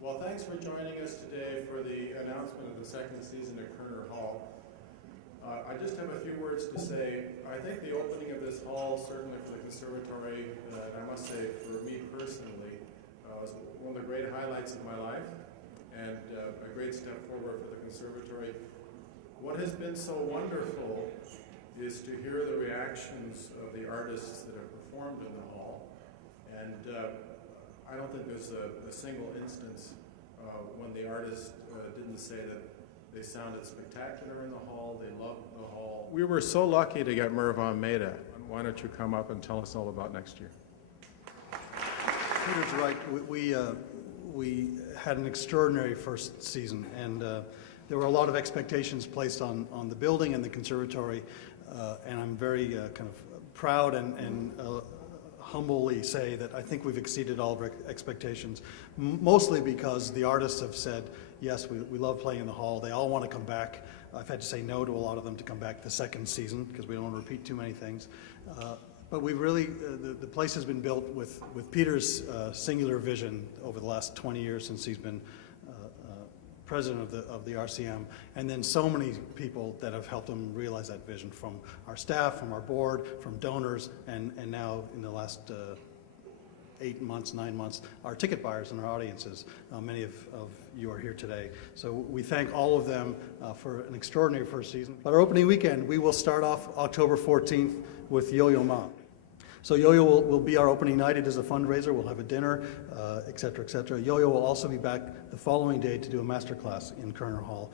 Well, thanks for joining us today for the announcement of the second season at Kerner Hall. I just have a few words to say. I think the opening of this hall, certainly for the Conservatory, and I must say for me personally, was one of the great highlights of my life and a great step forward for the Conservatory. What has been so wonderful is to hear the reactions of the artists that have performed in the hall. And I don't think there's a single instance when the artist didn't say that they sounded spectacular in the hall, they loved the hall. We were so lucky to get Mervon Mehta. Why don't you come up and tell us all about next year? Peter's right. We had an extraordinary first season, and there were a lot of expectations placed on the building and the Conservatory, and I'm very kind of proud and humbly say that I think we've exceeded all of our expectations, mostly because the artists have said, yes, we love playing in the hall. They all want to come back. I've had to say no to a lot of them to come back the second season because we don't want to repeat too many things. But we really, the place has been built with Peter's singular vision over the last 20 years since he's been president of the RCM, and then so many people that have helped him realize that vision, from our staff, from our board, from donors, and now in the last 8 months, 9 months, our ticket buyers and our audiences. Many of you are here today. So we thank all of them for an extraordinary first season. But our opening weekend, we will start off October 14th with Yo-Yo Ma. So Yo-Yo will be our opening night. It is a fundraiser. We'll have a dinner, et cetera, et cetera. Yo-Yo will also be back the following day to do a master class in Kerner Hall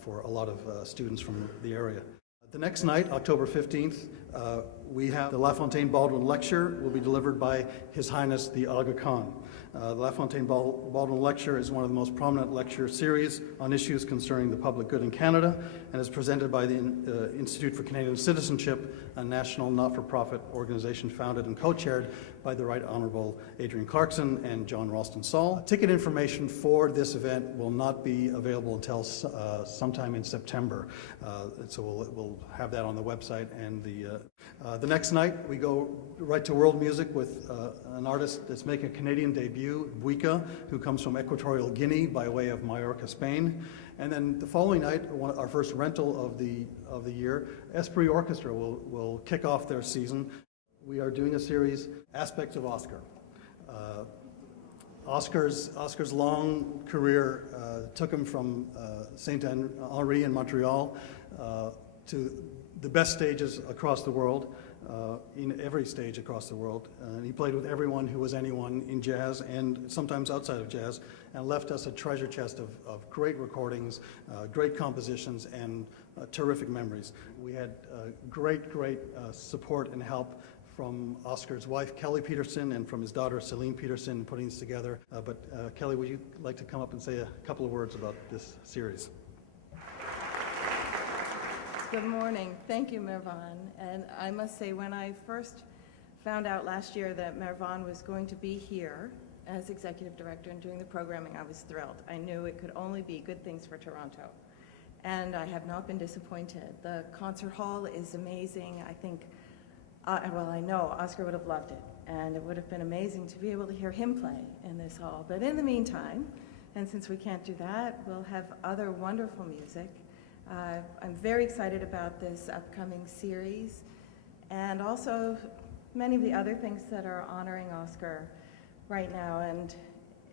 for a lot of students from the area. The next night, October 15th, we have the LaFontaine Baldwin Lecture will be delivered by His Highness the Aga Khan. The LaFontaine Baldwin Lecture is one of the most prominent lecture series on issues concerning the public good in Canada, and is presented by the Institute for Canadian Citizenship, a national not-for-profit organization founded and co-chaired by the Right Honourable Adrian Clarkson and John Ralston Saul. Ticket information for this event will not be available until sometime in September, so we'll have that on the website. And the next night we go right to world music with an artist that's making a Canadian debut, Buika, who comes from Equatorial Guinea by way of Mallorca, Spain. And then the following night, our first rental of the year, Esprit Orchestra will kick off their season. We are doing a series, Aspects of Oscar. Oscar's long career took him from Saint Henri in Montreal to the best stages across the world, in every stage across the world. And he played with everyone who was anyone in jazz and sometimes outside of jazz, and left us a treasure chest of great recordings, great compositions, and terrific memories. We had great support and help from Oscar's wife, Kelly Peterson, and from his daughter, Celine Peterson, in putting this together. But Kelly, would you like to come up and say a couple of words about this series? Good morning. Thank you, Mervon. And I must say, when I first found out last year that Mervon was going to be here as executive director and doing the programming, I was thrilled. I knew it could only be good things for Toronto. And I have not been disappointed. The concert hall is amazing. I think, well, I know Oscar would have loved it. And it would have been amazing to be able to hear him play in this hall. But in the meantime, and since we can't do that, we'll have other wonderful music. I'm very excited about this upcoming series, and also many of the other things that are honoring Oscar right now, and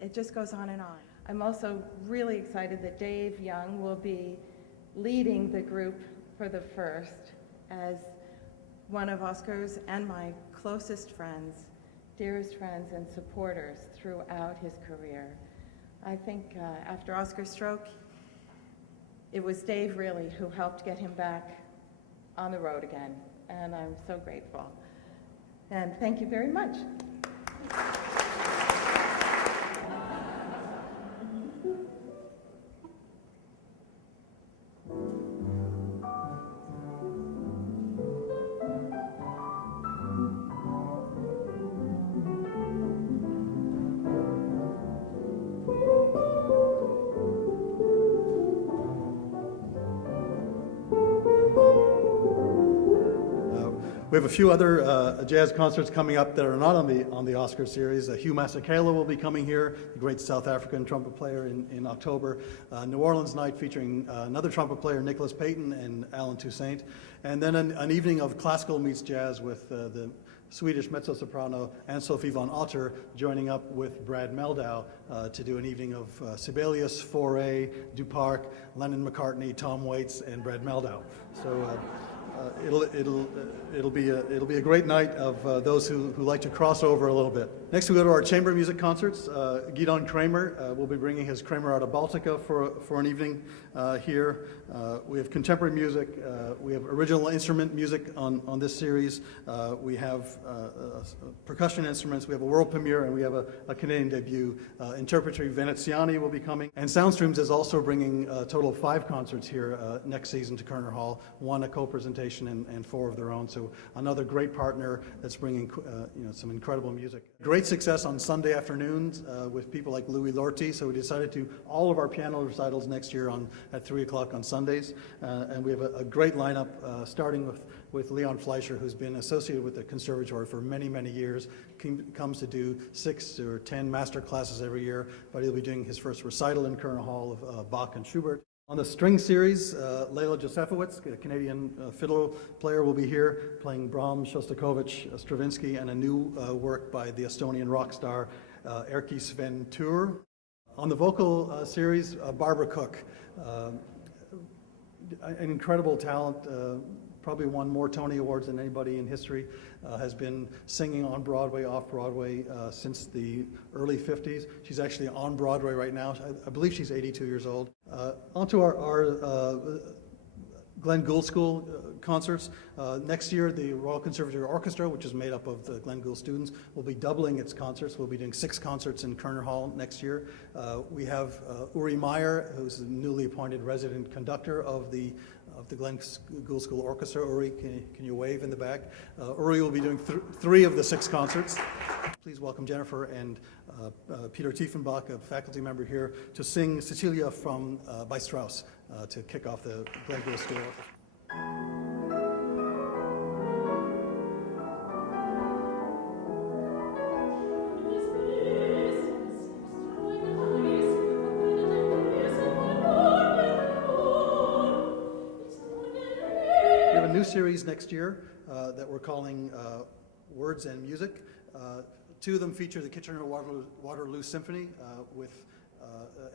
it just goes on and on. I'm also really excited that Dave Young will be leading the group for the first as one of Oscar's and my closest friends, dearest friends and supporters throughout his career. I think after Oscar's stroke, it was Dave really who helped get him back on the road again, and I'm so grateful. And thank you very much. We have a few other jazz concerts coming up that are not on the Oscar series. Hugh Masekela will be coming here, the great South African trumpet player, in October. New Orleans Night featuring another trumpet player, Nicholas Payton and Alan Toussaint. And then an evening of classical meets jazz with the Swedish mezzo-soprano Ann-Sophie von Otter joining up with Brad Meldau to do an evening of Sibelius, Fauré, Duparc, Lennon-McCartney, Tom Waits, and Brad Meldau. So it'll be a great night of those who like to cross over a little bit. Next we go to our chamber music concerts. Gidon Kramer will be bringing his Kramer Art of Baltica for an evening here. We have contemporary music. We have original instrument music on this series. We have percussion instruments. We have a world premiere, and we have a Canadian debut. Interpreti Veneziani will be coming. And Soundstreams is also bringing a total of 5 concerts here next season to Kerner Hall, 1 a co-presentation and 4 of their own. So another great partner that's bringing some incredible music. Great success on Sunday afternoons with people like Louis Lorty. So we decided to all of our piano recitals next year at 3 o'clock on Sundays. And we have a great lineup starting with Leon Fleischer, who's been associated with the Conservatory for many, many years, comes to do 6 or 10 master classes every year, but he'll be doing his first recital in Kerner Hall of Bach and Schubert. On the string series, Leila Josefowicz, a Canadian fiddle player, will be here playing Brahms, Shostakovich, Stravinsky, and a new work by the Estonian rock star Erkki Sven Tur. On the vocal series, Barbara Cook, an incredible talent, probably won more Tony Awards than anybody in history, has been singing on Broadway, off-Broadway since the early 50s. She's actually on Broadway right now. I believe she's 82 years old. On to our Glenn Gould School concerts. Next year, the Royal Conservatory Orchestra, which is made up of the Glenn Gould students, will be doubling its concerts. We'll be doing 6 concerts in Kerner Hall next year. We have Uri Meyer, who's the newly appointed resident conductor of the Glenn Gould School Orchestra. Uri, can you wave in the back? Uri will be doing 3 of the 6 concerts. Please welcome Jennifer and Peter Tiefenbach, a faculty member here, to sing Cecilia by Strauss to kick off the Glenn Gould School Orchestra. Series next year that we're calling Words and Music. 2 of them feature the Kitchener-Waterloo Symphony with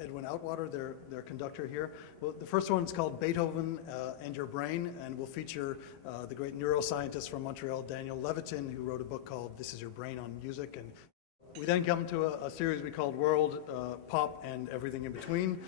Edwin Outwater, their conductor here. Well, the first one is called Beethoven and Your Brain, and will feature the great neuroscientist from Montreal, Daniel Levitin, who wrote a book called This Is Your Brain on Music. And we then come to a series we called World, Pop, and Everything in Between.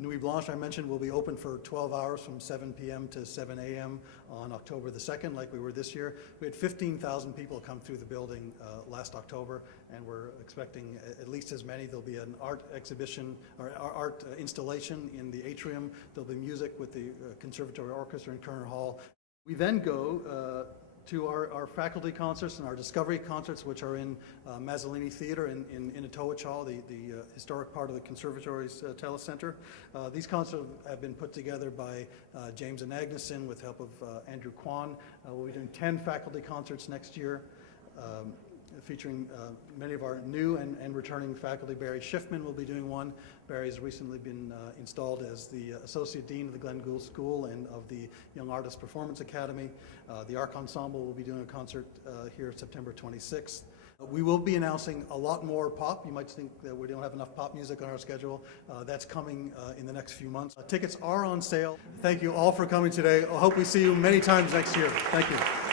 Nuit Blanche, I mentioned, will be open for 12 hours from 7 p.m. to 7 a.m. on October the 2nd, like we were this year. We had 15,000 people come through the building last October, and we're expecting at least as many. There'll be an art exhibition, or art installation in the atrium. There'll be music with the Conservatory Orchestra in Kerner Hall. We then go to our faculty concerts and our discovery concerts, which are in Mazzolini Theater in Inatowich Hall, the historic part of the Conservatory's telecenter. These concerts have been put together by James and Agneson with help of Andrew Kwan. We'll be doing 10 faculty concerts next year, featuring many of our new and returning faculty. Barry Schiffman will be doing one. Barry has recently been installed as the Associate Dean of the Glenn Gould School and of the Young Artist Performance Academy. The Arc Ensemble will be doing a concert here September 26th. We will be announcing a lot more pop. You might think that we don't have enough pop music on our schedule. That's coming in the next few months. Tickets are on sale. Thank you all for coming today. I hope we see you many times next year. Thank you.